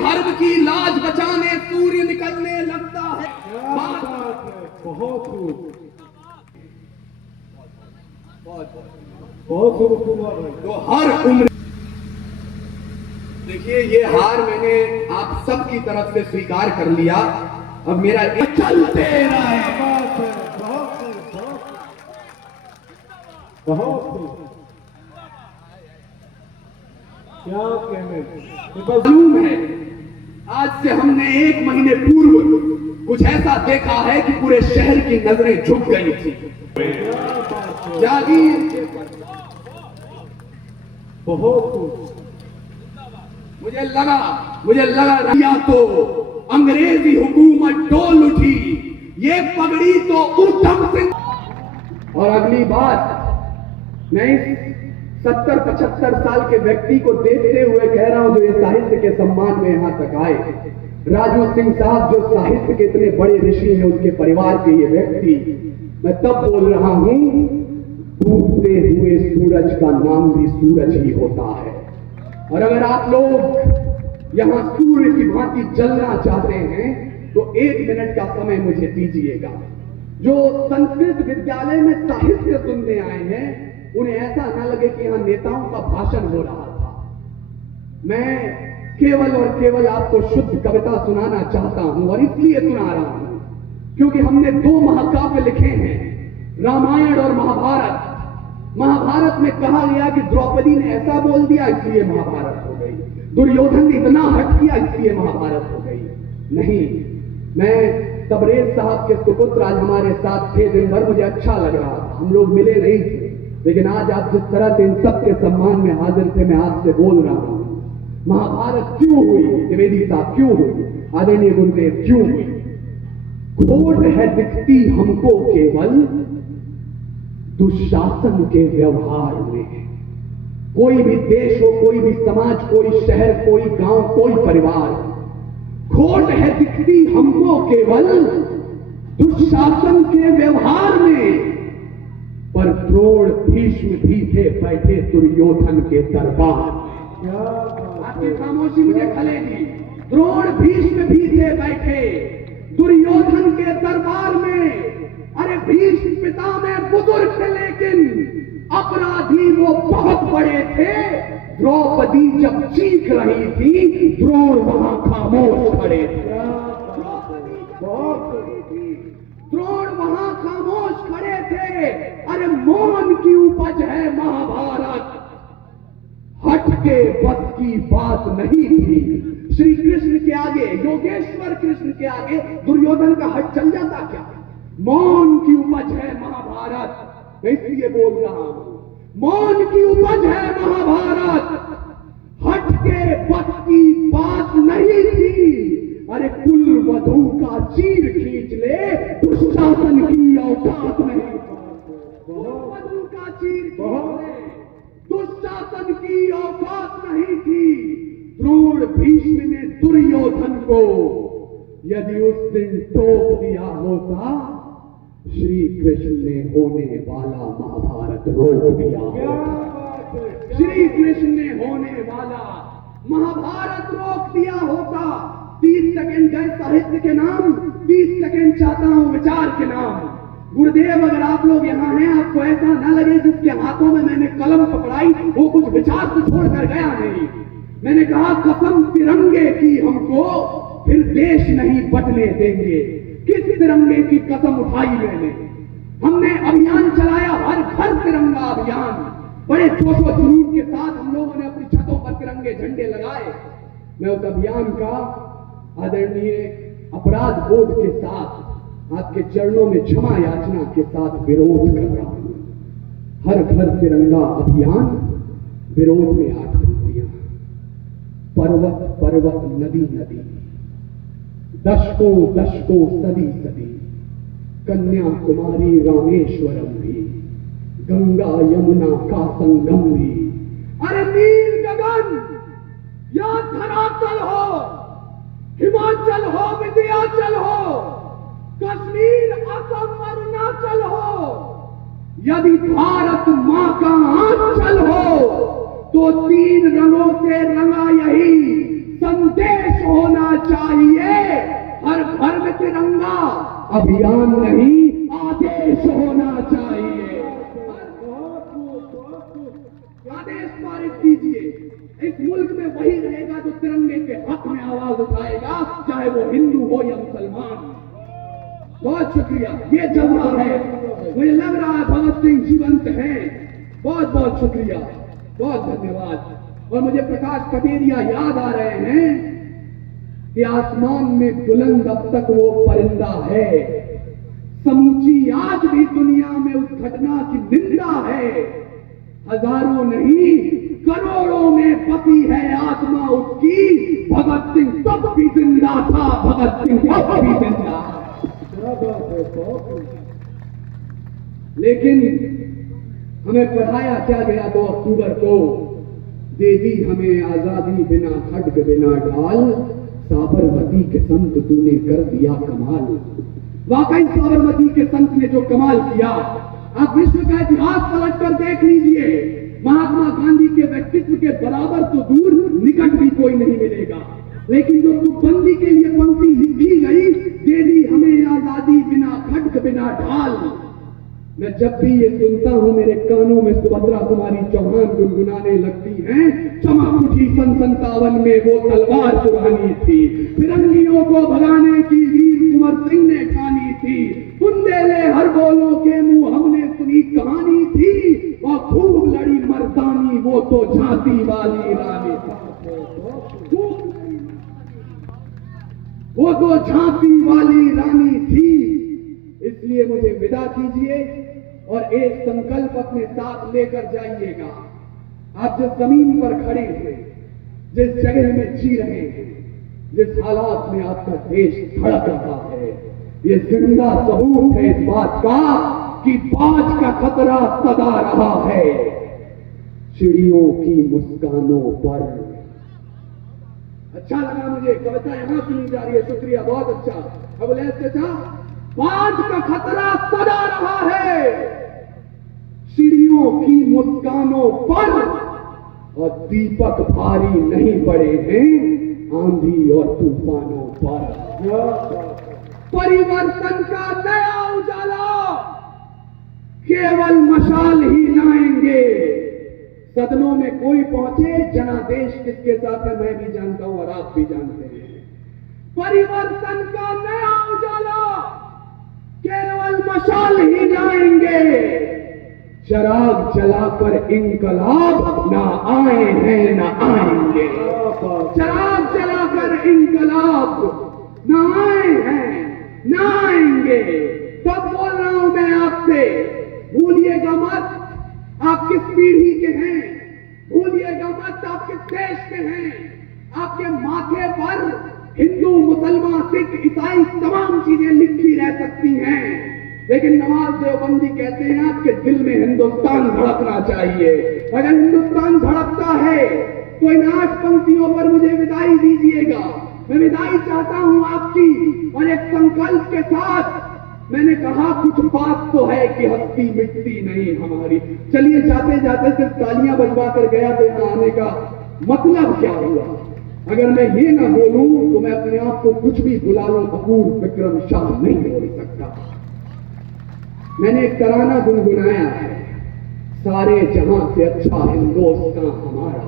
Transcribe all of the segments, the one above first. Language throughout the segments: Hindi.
धर्म की लाज बचाने सूर्य निकलने लगता है। बहुत खूब। तो हर उम्र, देखिए ये हार मैंने आप सब की तरफ से स्वीकार कर लिया। अब मेरा चलते रहे। बहुत क्या कहने मालूम है, आज से हमने 1 महीने पूर्व कुछ ऐसा देखा है कि पूरे शहर की नजरें झुक गई थी। जागीर बहुत मुझे लगा या तो अंग्रेजी हुकूमत डोल उठी, ये पगड़ी तो उधम सिंह। और अगली बात, मैं 70-75 साल के व्यक्ति को देखते हुए कह रहा हूं जो ये साहित्य के सम्मान में यहां तक आए। राजू सिंह साहब जो साहित्य के इतने बड़े ऋषि हैं, उनके परिवार के ये व्यक्ति, मैं तब बोल रहा हूं डूबते हुए सूरज का नाम भी सूरज ही होता है। और अगर आप लोग यहां सूर्य की भांति जलना चाहते हैं तो 1 मिनट का समय मुझे दीजिएगा। जो संस्कृत विद्यालय में साहित्य सुनने आए हैं, उन्हें ऐसा ना लगे कि यहां नेताओं का भाषण हो रहा था। मैं केवल और केवल आपको शुद्ध कविता सुनाना चाहता हूं, और इसलिए सुना रहा हूं क्योंकि हमने 2 महाकाव्य लिखे हैं, रामायण और महाभारत। महाभारत में कहा गया कि द्रौपदी ने ऐसा बोल दिया इसलिए महाभारत हो गई, दुर्योधन ने इतना हट किया इसलिए महाभारत हो गई। नहीं, मैं तबरेज साहब के सुपुत्र आज हमारे साथ थे, दिन भर मुझे अच्छा लग रहा था, हम लोग मिले नहीं थे, लेकिन आज आप जिस तरह से इन सबके सम्मान में हाजिर थे, मैं आपसे बोल रहा हूं महाभारत क्यों हुई, द्विवेदी साहब क्यों हुई, आदरणीय गुरुदेव क्यों हुई। खोट है दिखती हमको केवल दुशासन के व्यवहार में। कोई भी देश हो, कोई भी समाज, कोई शहर, कोई गांव, कोई परिवार, खोट है दिखती हमको केवल दुशासन के व्यवहार में। पर द्रोण भीष्म भी थे बैठे दुर्योधन के दरबार। आपकी खामोशी मुझे खलेगी। द्रोण भीष्म भी थे बैठे दुर्योधन के दरबार में। अरे भीष्म पिता में बुजुर्ग थे, लेकिन अपराधी वो बहुत बड़े थे। द्रौपदी जब चीख रही थी, द्रोण वहां खामोश खड़े थे। द्रोण वहां खामोश खड़े थे। अरे मौन की उपज है महाभारत, हट के बस की बात नहीं थी। श्री कृष्ण के आगे, योगेश्वर कृष्ण के आगे दुर्योधन का हट चल जाता क्या? मौन की उपज है महाभारत, इसलिए बोल रहा हूं मौन की उपज है महाभारत, हट के बस की बात नहीं थी। अरे कुल वधू का चीर खींच ले, दुशासन की औकात नहीं। वधू का चीर खींच ले, दुशासन की औकात नहीं थी। द्रोण भीष्म ने दुर्योधन को यदि उस दिन टोक दिया होता, श्री कृष्ण ने होने वाला महाभारत रोक दिया होता। श्री कृष्ण ने होने वाला महाभारत रोक दिया होता। 30 सेकंड गए साहित्य के नाम, 30 सेकंड चाहता हूं विचार के नाम। गुरुदेव, अगर आप लोग यहाँ हैं, आपको ऐसा ना लगे जिसके हाथों में मैंने कलम पकड़ाई वो कुछ विचार को छोड़कर गया नहीं। मैंने कहा कसम तिरंगे की हमको, फिर देश नहीं बटने देंगे। किस तिरंगे की कसम उठाई मैंने? हमने अभियान चलाया, हर घर तिरंगा अभियान। बड़े जोशो जुनून के साथ हम लोगों ने अपनी छतों पर तिरंगे झंडे लगाए। मैं उस अभियान का आदरणीय अपराध बोध के साथ आपके चरणों में क्षमा याचना के साथ विरोध कर रहा हूं। हर घर तिरंगा अभियान विरोध में आकृतियां, पर्वत पर्वत नदी नदी, दशकों दशकों सदी सदी, कन्याकुमारी रामेश्वरम भी, गंगा यमुना का संगम भी। अरे नील गगन या धरातल हो, हिमाचल हो, विंध्याचल हो, कश्मीर, असम, अरुणाचल हो, यदि भारत मां का आंचल हो, तो 3 रंगों से रंगा यही संदेश होना चाहिए, हर घर में तिरंगा अभियान नहीं आदेश होना चाहिए। आदेश पारित कीजिए, इस मुल्क में वही रहेगा जो तिरंगे के हक में आवाज उठाएगा, चाहे वो हिंदू हो या मुसलमान। बहुत शुक्रिया, ये जज्बा है। मुझे लग रहा है भगत सिंह जीवंत हैं। बहुत बहुत शुक्रिया, बहुत धन्यवाद। और मुझे प्रकाश पटेरिया याद आ रहे हैं कि आसमान में बुलंद अब तक वो परिंदा है, समूची आज भी दुनिया में उस घटना की निंदा है। हजारों नहीं करोड़ों में बसी है आत्मा उसकी, भगत सिंह तब भी जिंदा था, भगत सिंह तब भी जिंदा। लेकिन हमें पढ़ाया क्या गया 2 अक्टूबर को, दे दी हमें आजादी बिना खड्ग बिना ढाल, साबरमती के संत तूने कर दिया कमाल। वाकई साबरमती के संत ने जो कमाल किया, आप विश्व का इतिहास पलट कर देख लीजिए, महात्मा गांधी के व्यक्तित्व के बराबर तो दूर निकट भी कोई नहीं मिलेगा। लेकिन जो तुकबंदी के लिए पंक्ति लिखी गई, दे दी हमें आजादी बिना खड्ग बिना ढाल, मैं जब भी ये सुनता हूं मेरे कानों में सुभद्रा कुमारी चौहान गुनगुनाने लगती हैं, चमक उठी सन 57 में वो तलवार पुरानी थी, फिरंगियों को भगाने की वीर कुंवर सिंह ने ठानी थी, बुंदेले हर बोलों के मुंह हमने सुनी कहानी थी, और खूब लड़ी मर्दानी वो तो झांसी वाली रानी, वो तो झांसी वाली रानी थी। इसलिए मुझे विदा कीजिए और एक संकल्प अपने साथ लेकर जाइएगा। आप जिस जमीन पर खड़े हैं, जिस जगह में जी रहे हैं, जिस हालात में आपका देश धड़क रहा है, ये जिंदा सबूत है इस बात का कि बाज का खतरा सदा रहा है चिड़ियों की मुस्कानों पर। अच्छा लगा मुझे, कविता यहां सुनी जा रही है, शुक्रिया, बहुत अच्छा। अब चाचा, बाज का खतरा सदा रहा है चिड़ियों की मुस्कानों पर, और दीपक भारी नहीं पड़े हैं आंधी और तूफानों पर। परिवर्तन का नया उजाला केवल मशाल ही लाएंगे। सदनों में कोई पहुंचे, जनादेश किसके साथ है मैं भी जानता हूं और आप भी जानते हैं। परिवर्तन का नया उजाला केवल मशाल ही लाएंगे, चराग जलाकर इनकलाब ना आए हैं ना आएंगे। चराग जलाकर इनकलाब ना आए हैं ना आएंगे। तब बोल रहा हूं मैं आपसे, भूलिएगा मत आप किस पीढ़ी के हैं, भूलिएगा मत आप किस देश के हैं। आपके माथे पर हिंदू मुसलमान सिख ईसाई तमाम चीजें लिखी रह सकती हैं, लेकिन नवाज देवबंदी कहते हैं आपके दिल में हिंदुस्तान धड़कना चाहिए। अगर हिंदुस्तान धड़कता है तो इन 8 पंक्तियों पर मुझे विदाई दीजिएगा। मैं विदाई चाहता हूं आपकी, और एक संकल्प के साथ। मैंने कहा कुछ बात तो है कि हस्ती मिटती नहीं हमारी। चलिए, जाते जाते सिर्फ तालियां बजवा कर गया तो यहाँ आने का मतलब क्या हुआ? अगर मैं ये ना बोलूं तो मैं अपने आप को कुछ भी बुला लूं, अपूर्व विक्रम शाह नहीं बोल सकता। मैंने एक तराना गुनगुनाया है, सारे जहां से अच्छा हिंदुस्तान हमारा।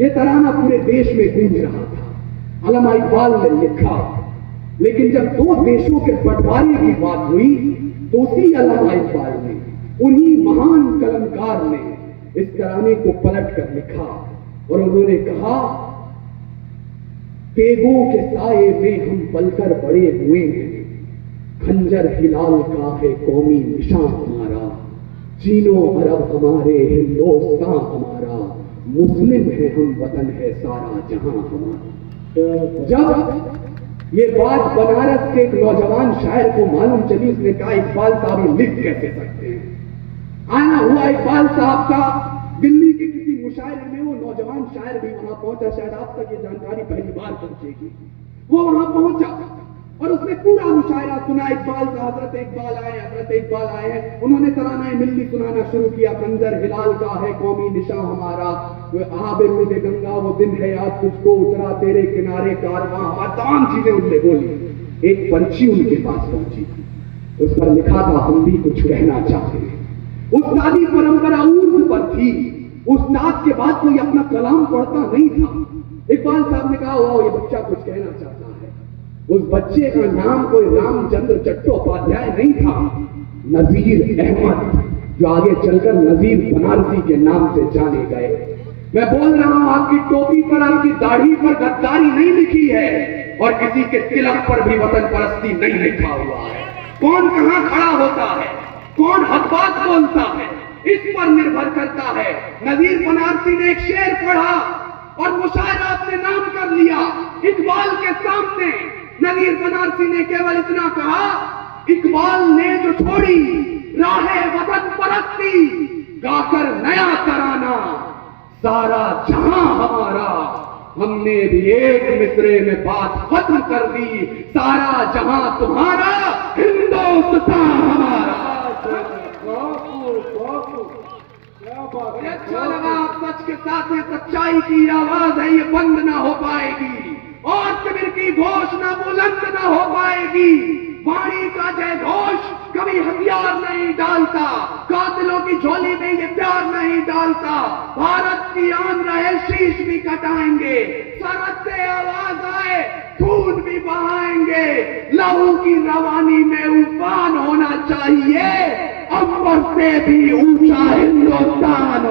ये तराना पूरे देश में गूंज रहा था, अल्लामा इकबाल ने लिखा। लेकिन जब 2 देशों के बंटवारे की बात हुई तो उसी अल्लामा इकबाल ने, उन्हीं महान कलमकार ने इस तराने को पलट कर लिखा और उन्होंने कहा, तेगों के साए में हम पलकर बड़े हुए हैं, खंजर हिलाल का है कौमी निशान हमारा, चीनो अरब हमारे हिंदुस्तान हमारा, मुस्लिम है हम वतन है सारा जहां हमारा। जब ये बात बनारस के एक नौजवान शायर को मालूम चली, उसने कहा इकबाल साहब ये लिख कैसे सकते हैं। आना हुआ इकबाल साहब का दिल्ली के किसी मुशायरे में, वो नौजवान शायर भी वहां पहुंचा, शायद आप तक ये जानकारी पहली बार पहुंचेगी। वो वहां पहुंचा और उसने पूरा मुशायरा सुना। इकबाल का हजरत इकबाल आए हैं, उन्होंने तराना मिल्ली सुनाना शुरू किया। मंजर हिलाल का है कौमी निशा हमारा, आबिर गंगा वो दिन है याद तुझको, उतरा तेरे किनारे कारवां हमारा, तमाम चीजें उनने बोली। एक पंछी उनके पास पहुंची, उस पर लिखा था हम भी कुछ कहना चाहते हैं। उस नादी परंपरा उर्दू पर थी, उस नाद के बाद कोई अपना कलाम पढ़ता नहीं था। इकबाल साहब ने कहा वाह ये बच्चा कुछ कहना चाहता है। उस बच्चे का नाम कोई रामचंद्र चट्टोपाध्याय नहीं था, नजीर अहमद, जो आगे चलकर नजीर बनारसी के नाम से जाने गए। मैं बोल रहा हूं आपकी टोपी पर, आपकी दाढ़ी पर गद्दारी नहीं लिखी है और किसी के तिलक पर भी वतन परस्ती नहीं लिखा हुआ है। कौन कहां खड़ा होता है, कौन हक बात बोलता है, इस पर निर्भर करता है। नजीर बनारसी ने एक शेर पढ़ा और मुशायरा अपने नाम कर लिया। इकबाल के सामने नजीर बनारसी ने केवल इतना कहा, इकबाल ने जो छोड़ी राहे वतन परस्ती, गाकर नया तराना सारा जहां हमारा। हमने भी एक मिसरे में बात खत्म कर दी, सारा जहां तुम्हारा, हिंदुस्तान हमारा। क्या बात है, अच्छा लगा, आप सच के साथ में सच्चाई की आवाज है, ये बंद ना हो पाएगी और कबीर की घोष ना बुलंद ना हो पाएगी। वाणी का जय घोष कभी हथियार नहीं डालता, कातिलों की झोली में ये प्यार नहीं डालता। भारत की आन रहे शीश भी कटाएंगे, सरहद से आवाज आए खून भी बहाएंगे। लहू की रवानी में उफान होना चाहिए, अंबर से भी ऊंचा हिंदुस्तान।